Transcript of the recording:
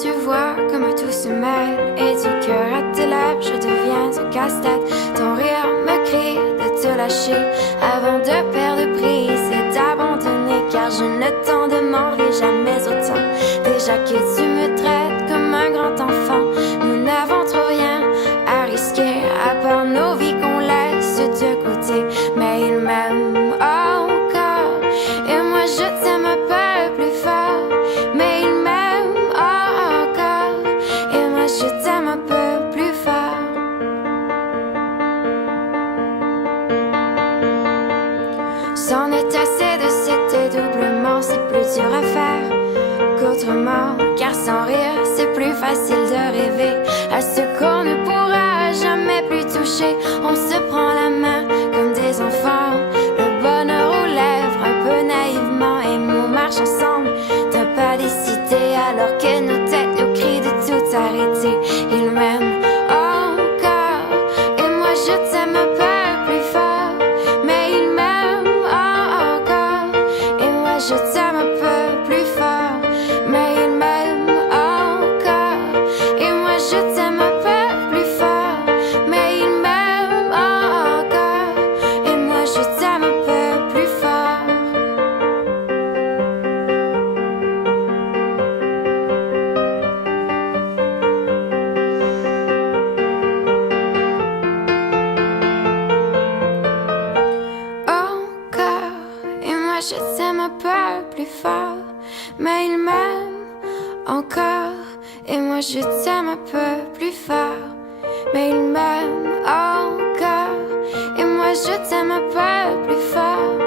tu vois comme tout se mêle. Et du cœur à tes lèvres, je deviens un casse-tête. Ton rire me crie de te lâcher avant de perdre prise et d'abandonner. Car je ne t'en demanderai jamais autant. Déjà que tu me traites comme un grand enfant, nous n'avons trop rien à risquer à part nos vies qu'on laisse de côté. Mais il m'aime encore et moi je t'aime un peu plus fort. Mais il m'aime encore et moi je t'aime un peu plus fort. C'en est assez de cet dédoublement, c'est plus dur à faire qu'autrement. Car sans rire, c'est plus facile de rêver à ce qu'on ne pourra jamais plus toucher. On se prend la main comme des enfants, le bonheur aux lèvres un peu naïvement. Et on marche ensemble d'un pas décidé alors que nos têtes nous crient de tout arrêter. Il m'aime encore et moi je t'aime un peu plus fort. Mais il m'aime encore et moi je t'aime un peu plus fort. Mais il m'aime encore et moi je t'aime un peu plus fort. Mais il m'aime encore et moi je t'aime un peu plus fort. Encore et moi je t'aime un peu plus fort. Mais il m'aime encore et moi je t'aime un peu plus fort. Mais il m'aime encore et moi je t'aime un peu plus fort.